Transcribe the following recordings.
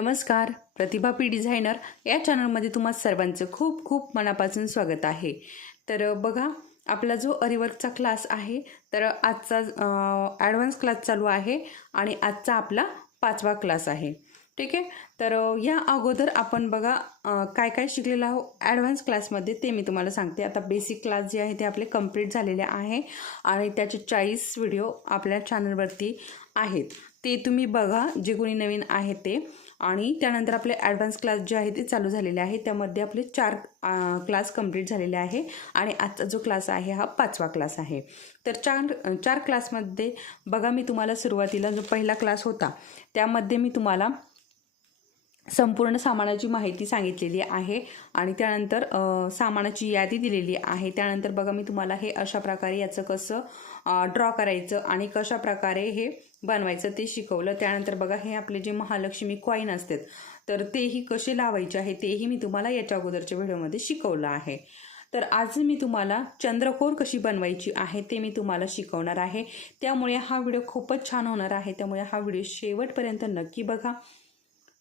नमस्कार. प्रतिभा P designer या चॅनलमध्ये तुम्हा सर्वांचं खूप खूप मनापासून स्वागत आहे. तर बघा आपला जो अरिवर्कचा क्लास आहे तर आजचा ॲडव्हान्स क्लास चालू आहे आणि आजचा आपला पाचवा क्लास आहे. ठीक आहे? तर या अगोदर आपण बघा काय काय शिकलेलं आहो ॲडव्हान्स क्लासमध्ये ते मी तुम्हाला सांगते. आता बेसिक क्लास जे आहे ते आपले कंप्लीट झालेले आहे आणि त्याचे चाळीस व्हिडिओ आपल्या चॅनलवरती आहेत. ते तुम्ही बघा जे कोणी नवीन आहे ते. आणि त्यानंतर आपले ॲडव्हान्स क्लास जे आहे ते चालू झालेले आहे त्यामध्ये आपले चार क्लास कंप्लीट झालेले आहे आणि आजचा जो क्लास आहे हा पाचवा क्लास आहे. तर चार चार क्लासमध्ये बघा मी तुम्हाला सुरुवातीला जो पहिला क्लास होता त्यामध्ये मी तुम्हाला संपूर्ण सामानाची माहिती सांगितलेली आहे आणि त्यानंतर सामानाची यादी दिलेली आहे. त्यानंतर बघा मी तुम्हाला हे अशा प्रकारे याचं कसं ड्रॉ करायचं आणि कशा प्रकारे हे बनवायचं ते शिकवलं. त्यानंतर बघा हे आपले जे महालक्ष्मी कॉईन असतात तर तेही कसे लावायचे आहे तेही मी तुम्हाला याच्या अगोदरच्या व्हिडिओमध्ये शिकवलं आहे. तर आज मी तुम्हाला चंद्रकोर कशी बनवायची आहे ते मी तुम्हाला शिकवणार आहे. त्यामुळे हा व्हिडिओ खूपच छान होणार आहे. त्यामुळे हा व्हिडिओ शेवटपर्यंत नक्की बघा.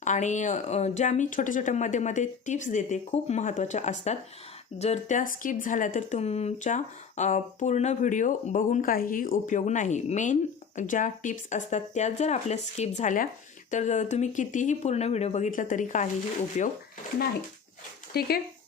आणि ज्या मी छोट्या छोट्या मध्ये मध्ये टिप्स देते खूप महत्त्वाच्या असतात. जर त्या स्किप झाल्या तर तुमच्या पूर्ण व्हिडिओ बघून काहीही उपयोग नाही. मेन ज्या टिप्स असतात त्या जर आपल्या स्किप झाल्या तर तुम्ही कितीही पूर्ण व्हिडिओ बघितला तरी काहीही उपयोग नाही. ठीक आहे?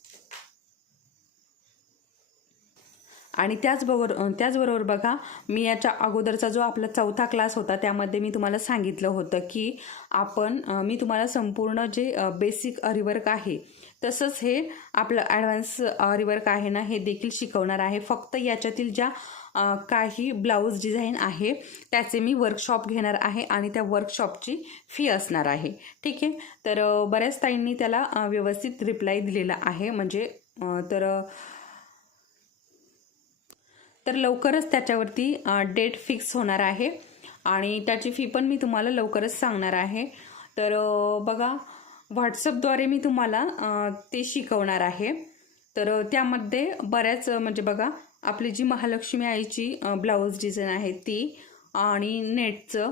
आणि त्याचबरोबर त्याचबरोबर बघा मी याच्या अगोदरचा जो आपला चौथा क्लास होता त्यामध्ये मी तुम्हाला सांगितलं होतं की आपण मी तुम्हाला संपूर्ण जे बेसिक अरिवर्क आहे तसंच हे आपलं ॲडव्हान्स अरिवर्क आहे ना हे देखील शिकवणार आहे. फक्त याच्यातील ज्या काही ब्लाऊज डिझाईन आहे त्याचे मी वर्कशॉप घेणार आहे आणि त्या वर्कशॉपची फी असणार आहे. ठीक आहे? तर बऱ्याच ताईंनी त्याला व्यवस्थित रिप्लाय दिलेला आहे. म्हणजे तर तर लवकरच त्याच्यावरती डेट फिक्स होणार आहे. आणि त्याची फी पण मी तुम्हाला लवकरच सांगणार आहे. तर बघा व्हॉट्सअपद्वारे मी तुम्हाला ते शिकवणार आहे. तर त्यामध्ये बऱ्याच म्हणजे बघा आपली जी महालक्ष्मी आईची ब्लाऊज डिझाईन आहे ती आणि नेटचं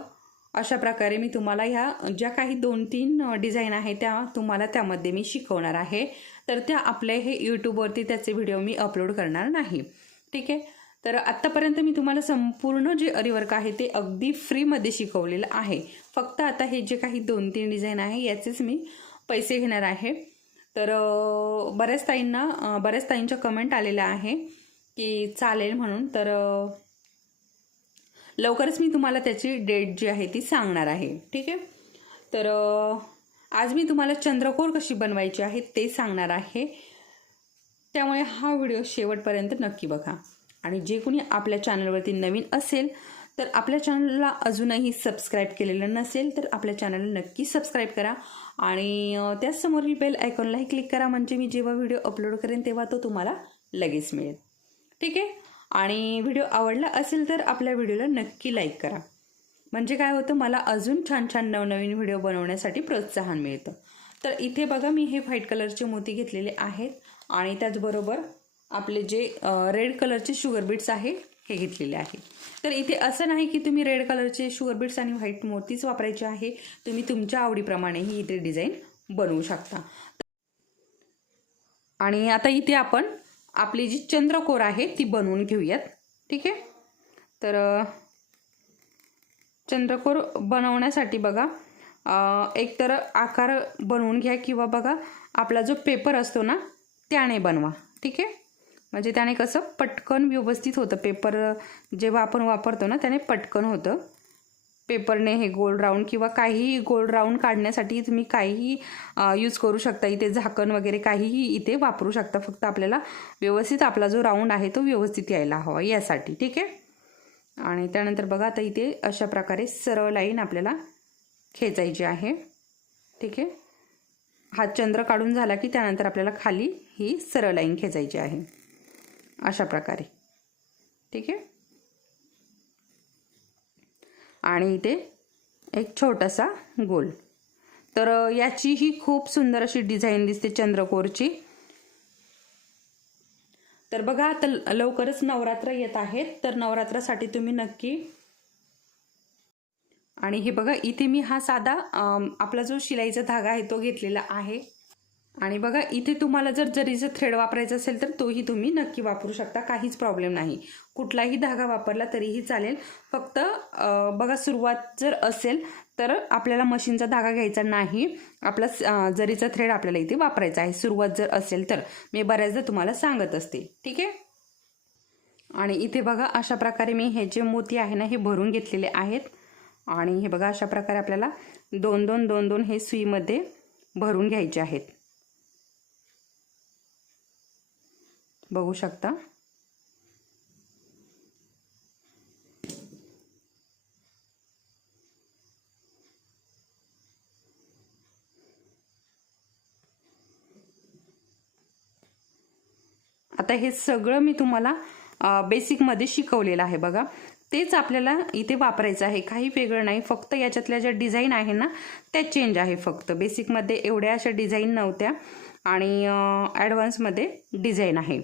अशा प्रकारे मी तुम्हाला ह्या ज्या काही दोन तीन डिझाईन आहे त्या तुम्हाला त्यामध्ये मी शिकवणार आहे. तर त्या आपल्या हे यूट्यूबवरती त्याचे व्हिडिओ मी अपलोड करणार नाही. ठीक आहे? तर आत्तापर्यंत मी तुम्हाला संपूर्ण जे अरिवर्क आहे ते अगदी फ्रीमध्ये शिकवलेलं आहे. फक्त आता हे जे काही दोन तीन डिझाईन आहे याचेच मी पैसे घेणार आहे. तर बऱ्याच ताईंना बऱ्याच ताईंच्या कमेंट आलेल्या आहे की चालेल म्हणून. तर लवकरच मी तुम्हाला त्याची डेट जी आहे ती सांगणार आहे. ठीक आहे? तर आज मी तुम्हाला चंद्रकोर कशी बनवायची आहे ते सांगणार आहे. त्यामुळे हा व्हिडिओ शेवटपर्यंत नक्की बघा. आणि जे कोणी आपल्या चॅनलवरती नवीन असेल तर आपल्या चॅनलला अजूनही सबस्क्राईब केलेलं नसेल तर आपल्या चॅनलला नक्की सबस्क्राईब करा. आणि त्याचसमोरील बेल आयकॉनलाही क्लिक करा म्हणजे मी जेव्हा व्हिडिओ अपलोड करेन तेव्हा तो तुम्हाला लगेच मिळेल. ठीक आहे? आणि व्हिडिओ आवडला असेल तर आपल्या व्हिडिओला नक्की लाईक करा. म्हणजे काय होतं मला अजून छान छान नवनवीन व्हिडिओ बनवण्यासाठी प्रोत्साहन मिळतं. तर इथे बघा मी हे व्हाईट कलरचे मोती घेतलेले आहेत. आणि त्याचबरोबर आपले जे रेड कलरचे शुगर बीट्स आहे हे घेतलेले आहे. तर इथे असं नाही की तुम्ही रेड कलरचे शुगर बीट्स आणि व्हाईट मोतीच वापरायचे आहे. तुम्ही तुमच्या आवडीप्रमाणे ही इथे डिझाईन बनवू शकता. आणि आता इथे आपण आपली जी चंद्रकोर आहे ती बनवून घेऊयात. ठीक आहे? तर चंद्रकोर बनवण्यासाठी बघा एकतर आकार बनवून घ्या किंवा बघा आपला जो पेपर असतो ना त्याने बनवा. ठीक आहे? म्हणजे त्याने कसं पटकन व्यवस्थित होतं. पेपर जेव्हा आपण वापरतो ना त्याने पटकन होतं. पेपरने हे गोल राऊंड किंवा काहीही गोल राऊंड काढण्यासाठी तुम्ही काहीही यूज करू शकता. इथे झाकण वगैरे काहीही इथे वापरू शकता. फक्त आपल्याला व्यवस्थित आपला जो राऊंड आहे तो व्यवस्थित यायला हवा यासाठी. ठीक आहे? आणि त्यानंतर बघा आता इथे अशा प्रकारे सरळ लाईन आपल्याला खेचायची आहे. ठीक आहे? हा चंद्र काढून झाला की त्यानंतर आपल्याला खाली ही सरळ लाईन खेचायची आहे. अशा प्रकारे. ठीक आहे? आणि इथे एक छोटासा गोल. तर याचीही याची ही खूप सुंदर अशी डिझाईन दिसते चंद्रकोरची. तर बघा आता ल- लवकरच नवरात्र येत आहेत. तर नवरात्रासाठी तुम्ही नक्की आणि हे बघा इथे मी हा साधा आपला जो शिलाईचा धागा आहे तो घेतलेला आहे. आणि बघा इथे तुम्हाला जर जरीचं थ्रेड वापरायचं असेल तर तोही तुम्ही नक्की वापरू शकता. काहीच प्रॉब्लेम नाही. कुठलाही धागा वापरला तरीही चालेल. फक्त बघा सुरुवात जर असेल तर आपल्याला मशीनचा धागा घ्यायचा नाही. आपला जरीचा थ्रेड आपल्याला इथे वापरायचा आहे. सुरुवात जर असेल तर. मी बऱ्याचदा तुम्हाला सांगत असते. ठीक आहे? आणि इथे बघा अशा प्रकारे मी हे जे मोती आहे ना हे भरून घेतलेले आहेत. आणि हे बघा अशा प्रकारे आपल्याला दोन दोन दोन दोन हे सुईमध्ये भरून घ्यायचे आहेत. बघू शकता. आता हे सगळं मी तुम्हाला बेसिकमध्ये शिकवलेलं आहे बघा. तेच आपल्याला इथे वापरायचं आहे. काही वेगळं नाही. फक्त याच्यातल्या ज्या डिझाईन आहे ना त्या चेंज आहे फक्त. बेसिकमध्ये एवढ्या अशा डिझाईन नव्हत्या. आणि ॲडव्हान्समध्ये डिझाईन आहे.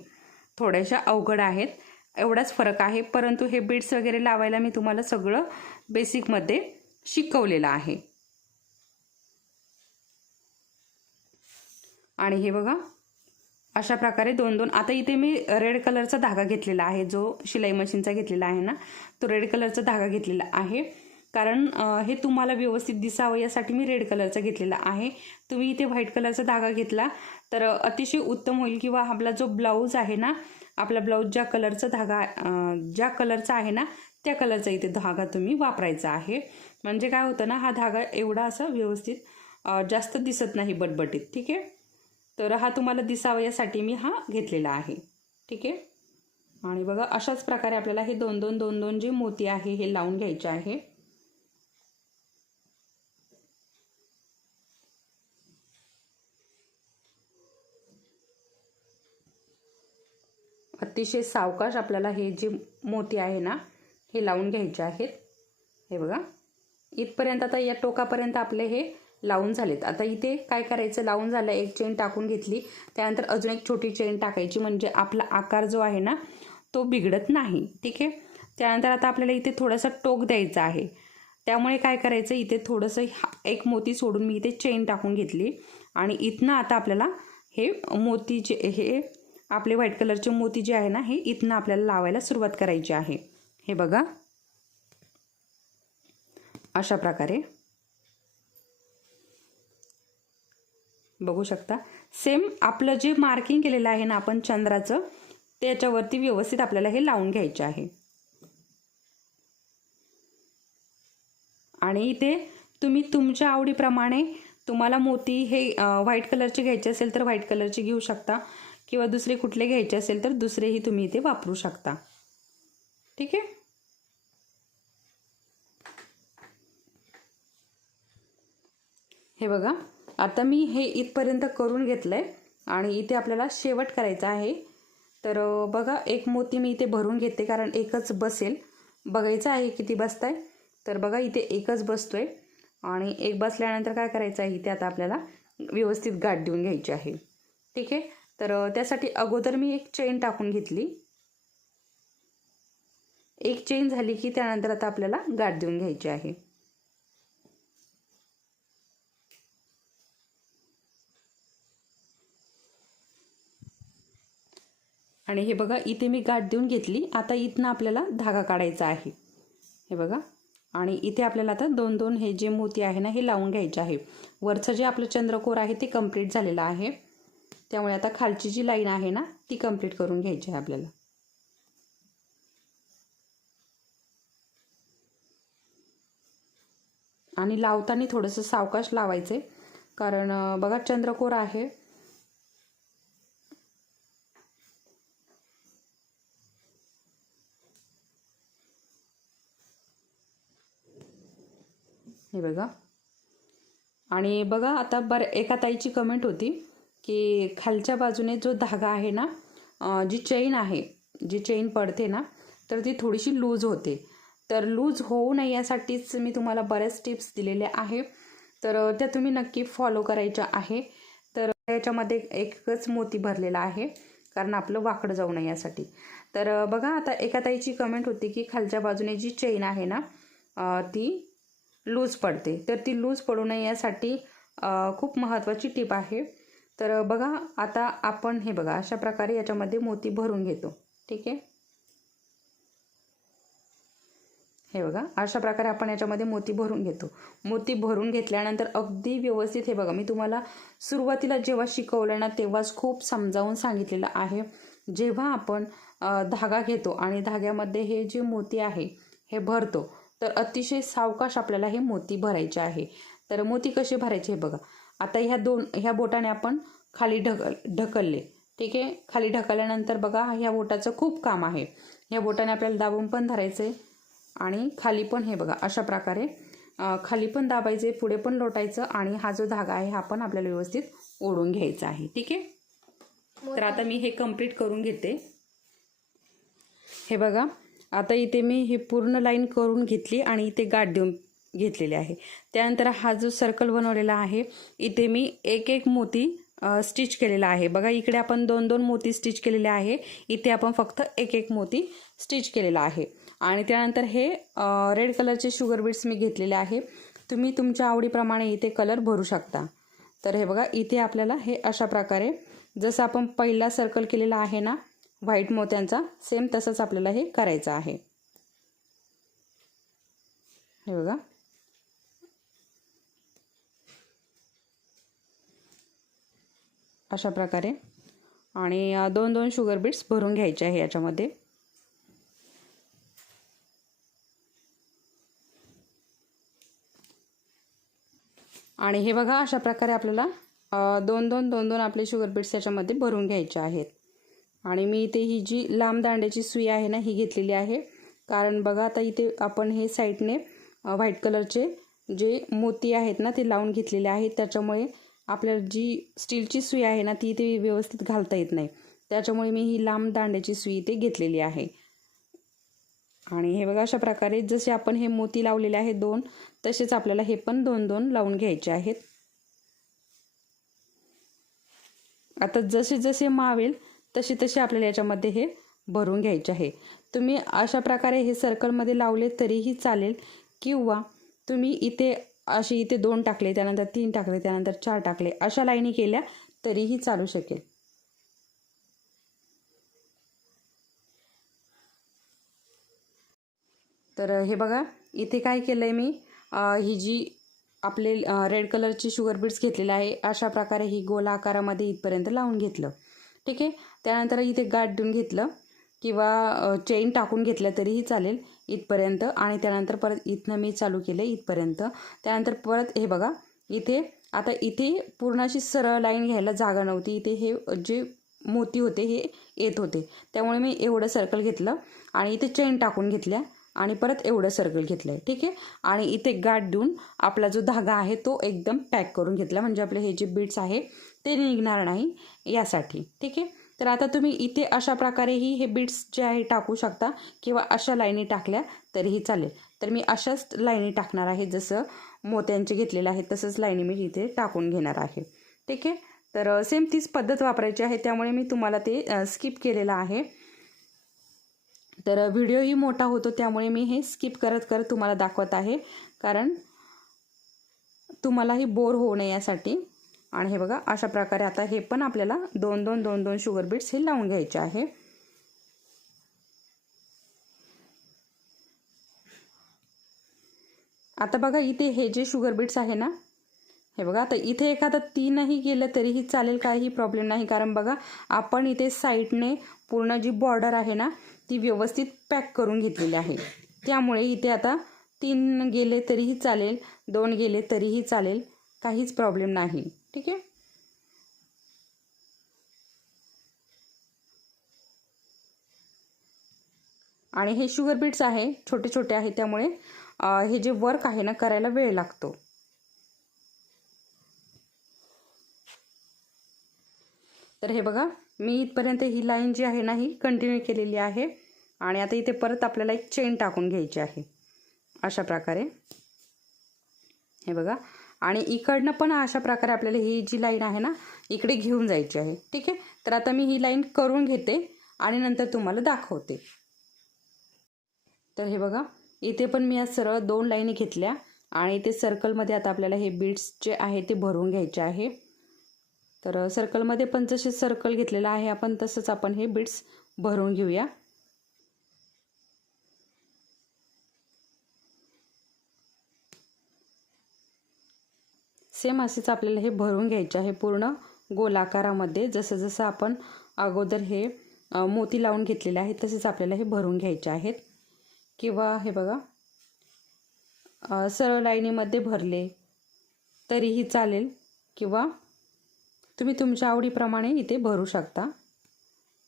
थोड्याशा अवघड आहेत. एवढाच फरक आहे. परंतु हे बीड्स वगैरे लावायला मी तुम्हाला सगळं बेसिकमध्ये शिकवलेलं आहे. आणि हे बघा अशा प्रकारे दोन दोन आता इथे मी रेड कलरचा धागा घेतलेला आहे. जो शिलाई मशीनचा घेतलेला आहे ना तो रेड कलरचा धागा घेतलेला आहे. कारण हे तुम्हाला व्यवस्थित दिसावं यासाठी मी रेड कलरचा घेतलेला आहे. तुम्ही इथे व्हाईट कलरचा धागा घेतला तर अतिशय उत्तम होईल किंवा आपला जो ब्लाऊज आहे ना आपला ब्लाऊज ज्या कलरचा धागा ज्या कलरचा आहे ना त्या कलरचा इथे धागा तुम्ही वापरायचा आहे. म्हणजे काय होतं ना हा धागा एवढा असा व्यवस्थित जास्त दिसत नाही बटबटीत ठीक आहे? तर हा तुम्हाला दिसावा यासाठी मी हा घेतलेला आहे ठीक आहे? आणि बघा अशाच प्रकारे आपल्याला हे दोन दोन दोन दोन जे मोती आहे हे लावून घ्यायचे आहे. अतिशय सावकाश आपल्याला हे जे मोती आहे ना हे लावून घ्यायचे आहेत. हे बघा. इथपर्यंत आता या टोकापर्यंत आपले हे लावून झालेत. आता इथे काय करायचं? लावून झालं एक चेन टाकून घेतली. त्यानंतर अजून एक छोटी चेन टाकायची म्हणजे आपला आकार जो आहे ना तो बिघडत नाही. ठीक आहे? त्यानंतर आता आपल्याला इथे थोडासा टोक द्यायचा आहे. त्यामुळे काय करायचं? इथे थोडंसं एक मोती सोडून मी इथे चेन टाकून घेतली. आणि इथनं आता आपल्याला हे मोतीचे हे आपले व्हाईट कलरचे मोती जे आहे ना हे इथनं आपल्याला लावायला सुरुवात करायची आहे. हे बघा. अशा प्रकारे. बघू शकता. सेम आपलं जे मार्किंग केलेलं आहे ना आपण चंद्राचं त्याच्यावरती व्यवस्थित आपल्याला हे लावून घ्यायचे आहे. आणि इथे तुम्ही तुमच्या आवडीप्रमाणे तुम्हाला मोती हे व्हाईट कलरचे घ्यायचे असेल तर व्हाईट कलरचे घेऊ शकता. किंवा दुसरे कुठले घ्यायचे असेल तर दुसरेही तुम्ही इथे वापरू शकता. ठीक आहे? हे बघा आता मी हे इथपर्यंत करून घेतलं आहे आणि इथे आपल्याला शेवट करायचा आहे. तर बघा एक मोती मी इथे भरून घेते कारण एकच बसेल. बघायचं आहे किती बसताय. तर बघा इथे एकच बसतोय आणि एक बसल्यानंतर काय करायचं आहे? इथे आता आपल्याला व्यवस्थित गाठ देऊन घ्यायची आहे. ठीक आहे? तर त्यासाठी अगोदर मी एक चेन टाकून घेतली. एक चेन झाली की त्यानंतर आता आपल्याला गाठ देऊन घ्यायची आहे. आणि हे बघा इथे मी गाठ देऊन घेतली. आता इथनं आपल्याला धागा काढायचा आहे. हे बघा. आणि इथे आपल्याला आता दोन दोन हे जे मोती आहे ना हे लावून घ्यायचे आहे. वरचं जे आपलं चंद्रकोर आहे ते कंप्लीट झालेलं आहे. त्यामुळे आता खालची जी लाईन आहे ना ती कंप्लीट करून घ्यायची आहे आपल्याला. आणि लावताना थोडंसं सावकाश लावायचे कारण बघा चंद्रकोर आहे. हे बघा. आणि बघा आता बर एका ताईची कमेंट होती. की खालच्या बाजूने जो धागा आहे ना जी चेन आहे जी चेन पडते ना तर ती थोडीशी लूज होते. तर लूज होऊ नये यासाठीच मी तुम्हाला बऱ्याच टिप्स दिलेल्या आहे. तर त्या तुम्ही नक्की फॉलो करायच्या आहे. तर याच्यामध्ये एकच मोती भरलेला आहे कारण आपलं वाकडं जाऊ नये यासाठी तर बघा आता एका ताईची कमेंट होती की खालच्या बाजूने जी चेन आहे ना ती लूज पडते. तर ती लूज पडू नये यासाठी खूप महत्त्वाची टिप आहे. तर बघा आता आपण हे बघा अशा प्रकारे याच्यामध्ये मोती भरून घेतो. ठीक आहे? हे बघा अशा प्रकारे आपण याच्यामध्ये मोती भरून घेतो. मोती भरून घेतल्यानंतर अगदी व्यवस्थित हे बघा मी तुम्हाला सुरुवातीला जेव्हा शिकवलं ना तेव्हाच खूप समजावून सांगितलेलं आहे. जेव्हा आपण धागा घेतो आणि धाग्यामध्ये हे जे मोती आहे हे भरतो तर अतिशय सावकाश आपल्याला हे मोती भरायचे आहे. तर मोती कसे भरायचे हे बघा. आता ह्या दोन ह्या बोटाने आपण खाली ढकल ढकलले. ठीक आहे? खाली ढकलल्यानंतर बघा ह्या बोटाचं खूप काम आहे. ह्या बोटाने आपल्याला दाबून पण धरायचं आणि खाली पण हे बघा अशा प्रकारे खाली पण दाबायचे पुढे पण लोटायचं आणि हा जो धागा आहे हा पण आपल्याला व्यवस्थित ओढून घ्यायचा आहे. ठीक आहे? तर आता मी हे कंप्लीट करून घेते. हे बघा आता इथे मी हे पूर्ण लाईन करून घेतली आणि इथे गाठ देऊन घेतलेले आहे. त्यानंतर हा जो सर्कल बनवलेला आहे इथे मी एक एक मोती स्टिच केलेला आहे. बघा इकडे आपण दोन दोन मोती स्टिच केलेले आहे. इथे आपण फक्त एक एक मोती स्टिच केलेला आहे. आणि त्यानंतर हे रेड कलरचे शुगर बीट्स मी घेतलेले आहे. तुम्ही तुमच्या आवडीप्रमाणे इथे कलर भरू शकता. तर हे बघा इथे आपल्याला हे अशा प्रकारे जसं आपण पहिला सर्कल केलेला आहे ना व्हाईट मोत्यांचा सेम तसंच आपल्याला हे करायचं आहे. हे बघा. अशा प्रकारे आणि दोन दोन शुगर बीट्स भरून घ्यायचे आहे याच्यामध्ये. आणि हे बघा अशा प्रकारे आपल्याला दोन दोन दोन दोन आपले शुगर बीट्स याच्यामध्ये भरून घ्यायचे आहेत. आणि मी इथे ही जी लांब दांड्याची सुई आहे ना ही घेतलेली आहे. कारण बघा आता इथे आपण हे साईडने व्हाईट कलरचे जे मोती आहेत ना ते लावून घेतलेले आहेत. त्याच्यामुळे आपल्याला जी स्टीलची सुई आहे ना ती इथे व्यवस्थित घालता येत नाही. त्याच्यामुळे मी ही लांब दांड्याची सुई इथे घेतलेली आहे. आणि हे बघा अशा प्रकारे जसे आपण हे मोती लावलेले आहेत दोन तसेच आपल्याला हे पण दोन दोन लावून घ्यायचे आहेत. आता जसे जसे मावेल तसे तसे आपल्याला याच्यामध्ये हे भरून घ्यायचे आहे. तुम्ही अशा प्रकारे हे सर्कलमध्ये लावले तरीही चालेल किंवा तुम्ही इथे असे इथे दोन टाकले त्यानंतर तीन टाकले त्यानंतर चार टाकले. अशा लाईनी केल्या तरीही चालू शकेल. तर हे बघा इथे काय केलं आहे मी ही जी आपले रेड कलरची शुगर बीट्स घेतलेले आहे अशा प्रकारे ही गोल आकारामध्ये इथपर्यंत लावून घेतलं. ठीक आहे? त्यानंतर इथे गाठ देऊन घेतलं किंवा चेन टाकून घेतलं तरीही चालेल. इथपर्यंत आणि त्यानंतर परत इथनं मी चालू केलं इथपर्यंत. त्यानंतर परत हे बघा इथे आता इथे पूर्ण अशी सरळ लाईन घ्यायला जागा नव्हती. इथे हे जे मोती होते हे येत होते. त्यामुळे मी एवढं सर्कल घेतलं आणि इथे चेन टाकून घेतल्या आणि परत एवढं सर्कल घेतलं आहे ठीक आहे? आणि इथे गाठ देऊन आपला जो धागा आहे तो एकदम पॅक करून घेतला. म्हणजे आपले हे जे बीट्स आहे ते निघणार नाही यासाठी. ठीक आहे? तर आता तुम्ही इथे अशा प्रकारेही हे बीट्स जे आहे टाकू शकता किंवा अशा लाईनी टाकल्या तरीही चालेल. तर मी अशाच लाईनी टाकणार आहे जसं मोत्यांचे घेतलेलं आहे तसंच लाईनी मी इथे टाकून घेणार आहे. ठीक आहे? तर सेम तीच पद्धत वापरायची आहे त्यामुळे मी तुम्हाला ते स्किप केलेलं आहे. तर व्हिडिओही मोठा होतो त्यामुळे मी हे स्किप करत करत तुम्हाला दाखवत आहे. कारण तुम्हालाही बोर होऊ नये यासाठी. आणि हे बघा अशा प्रकारे आता हे पण आपल्याला दोन दोन दोन दोन शुगर बीट्स हे लावून घ्यायचे आहे. आता बघा इथे हे जे शुगर बीट्स आहे ना हे बघा आता इथे एखादं तीनही गेलं तरीही चालेल काहीही प्रॉब्लेम नाही. कारण बघा आपण इथे साईडने पूर्ण जी बॉर्डर आहे ना ती व्यवस्थित पॅक करून घेतलेली आहे. त्यामुळे इथे आता तीन गेले तरीही चालेल दोन गेले तरीही चालेल. काहीच प्रॉब्लेम नाही. ठीक आहे? आणि हे शुगर बीट्स आहे छोटे छोटे आहे त्यामुळे हे जे वर्क आहे ना करायला वेळ लागतो. तर हे बघा मी इथपर्यंत ही लाईन जी आहे ना ही कंटिन्यू केलेली आहे. आणि आता इथे परत आपल्याला एक चेन टाकून घ्यायची आहे. अशा प्रकारे. हे बघा आणि इकडनं पण अशा प्रकारे आपल्याला ही जी लाईन आहे ना इकडे घेऊन जायची आहे. ठीक आहे? तर आता मी ही लाईन करून घेते आणि नंतर तुम्हाला दाखवते. तर हे बघा इथे पण मी आज सरळ दोन लाईनी घेतल्या आणि ते सर्कलमध्ये आता आपल्याला हे बीड्स जे आहे ते भरून घ्यायचे आहे. तर सर्कलमध्ये पण जसे सर्कल घेतलेलं आहे आपण तसंच आपण हे बीड्स भरून घेऊया. सेम असेच आपल्याला हे भरून घ्यायचे आहे पूर्ण गोलाकारामध्ये. जसं जसं आपण अगोदर हे मोती लावून घेतलेले आहे तसेच आपल्याला हे भरून घ्यायचे आहेत. किंवा हे बघा सरळ लाईनीमध्ये भरले तरीही चालेल. किंवा तुम्ही तुमच्या आवडीप्रमाणे इथे भरू शकता.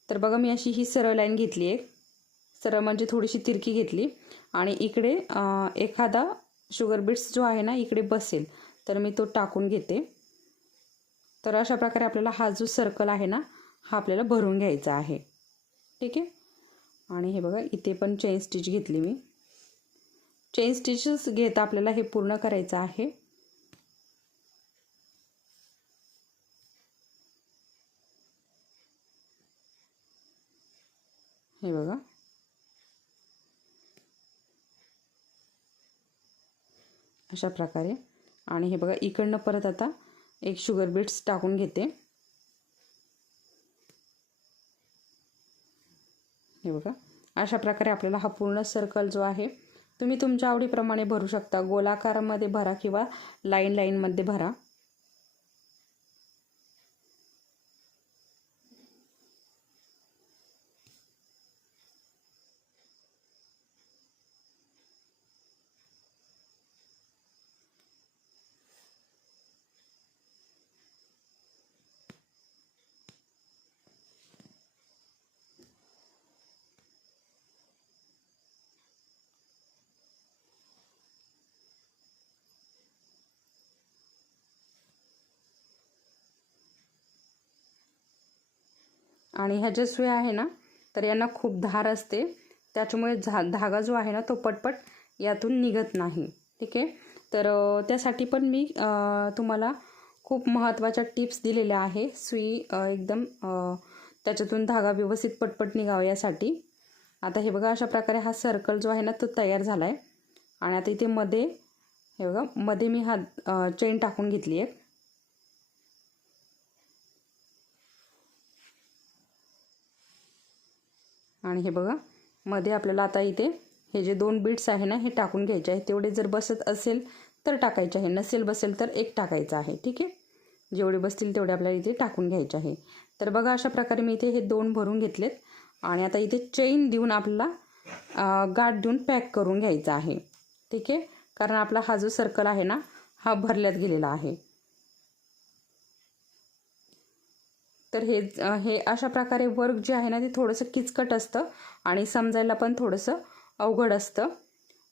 तर बघा मी अशी ही सरळ लाईन घेतली एक. सरळ म्हणजे थोडीशी तिरकी घेतली. आणि इकडे एखादा शुगर बीट्स जो आहे ना इकडे बसेल. तर मी तो टाकून घेते. तर अशा प्रकारे आपल्याला हा जो सर्कल आहे ना हा आपल्याला भरून घ्यायचा आहे. ठीक आहे? आणि हे बघा इथे पण चेन स्टिच घेतली मी. चेन स्टिचेस घेता आपल्याला हे पूर्ण करायचं आहे. हे बघा. अशा प्रकारे आणि हे बघा इकडनं परत आता एक शुगर बीट्स टाकून घेते. हे बघा अशा प्रकारे आपल्याला हा पूर्ण सर्कल जो आहे तुम्ही तुमच्या आवडीप्रमाणे भरू शकता. गोलाकारामध्ये भरा किंवा लाईन लाईनमध्ये भरा. आणि ह्या ज्या सुया आहे ना तर यांना खूप धार असते. त्याच्यामुळे झा धागा जो आहे ना तो पटपट यातून निघत नाही. ठीक आहे? तर त्यासाठी पण मी तुम्हाला खूप महत्त्वाच्या टिप्स दिलेल्या आहे. सुई एकदम त्याच्यातून धागा व्यवस्थित पटपट निघावा यासाठी. आता हे बघा अशा प्रकारे हा सर्कल जो आहे ना तो तयार झाला आहे आणि आता इथे मध्ये हे बघा मध्ये मी हा चेन टाकून घेतली आहे. आणि हे बघा मध्ये आपल्याला आता इथे हे जे दोन बीट्स आहे ना हे टाकून घ्यायचे आहे तेवढे जर बसत असेल तर टाकायचे आहे. नसेल बसेल तर एक टाकायचं आहे. ठीक आहे? जेवढे बसतील तेवढे आपल्याला इथे टाकून घ्यायचे आहे. तर बघा अशा प्रकारे मी इथे हे दोन भरून घेतलेत. आणि आता इथे चेन देऊन आपल्याला गाठ देऊन पॅक करून घ्यायचा आहे. ठीक आहे? कारण आपला हा जो सर्कल आहे ना हा भरल्यात गेलेला आहे. तर हे हे अशा प्रकारे वर्क जे आहे ना ते थोडंसं किचकट असतं आणि समजायला पण थोडंसं अवघड असतं.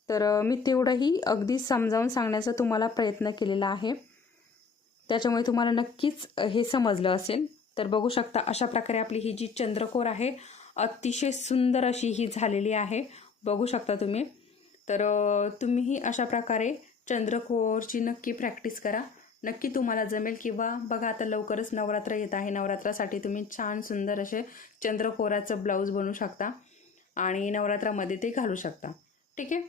तर मी तेवढंही अगदी समजावून सांगण्याचा तुम्हाला प्रयत्न केलेला आहे. त्याच्यामुळे तुम्हाला नक्कीच हे समजलं असेल. तर बघू शकता अशा प्रकारे आपली ही जी चंद्रकोर आहे अतिशय सुंदर अशी ही झालेली आहे. बघू शकता तुम्ही. तर तुम्हीही अशा प्रकारे चंद्रकोरची नक्की प्रॅक्टिस करा. नक्की तुम्हाला जमेल किंवा बघा आता लवकरच नवरात्र येत आहे. नवरात्रासाठी तुम्ही छान सुंदर असे चंद्रकोराचं ब्लाऊज बनवू शकता आणि नवरात्रामध्ये ते घालू शकता. ठीक आहे?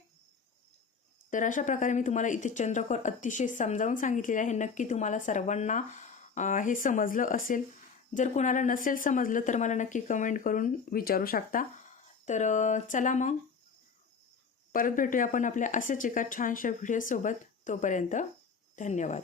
तर अशा प्रकारे मी तुम्हाला इथे चंद्रकोर अतिशय समजावून सांगितलेले आहे. नक्की तुम्हाला सर्वांना हे समजलं असेल. जर कुणाला नसेल समजलं तर मला नक्की कमेंट करून विचारू शकता. तर चला मग. परत भेटूया आपण आपल्या असेच एका छानशा व्हिडिओसोबत. तोपर्यंत धन्यवाद.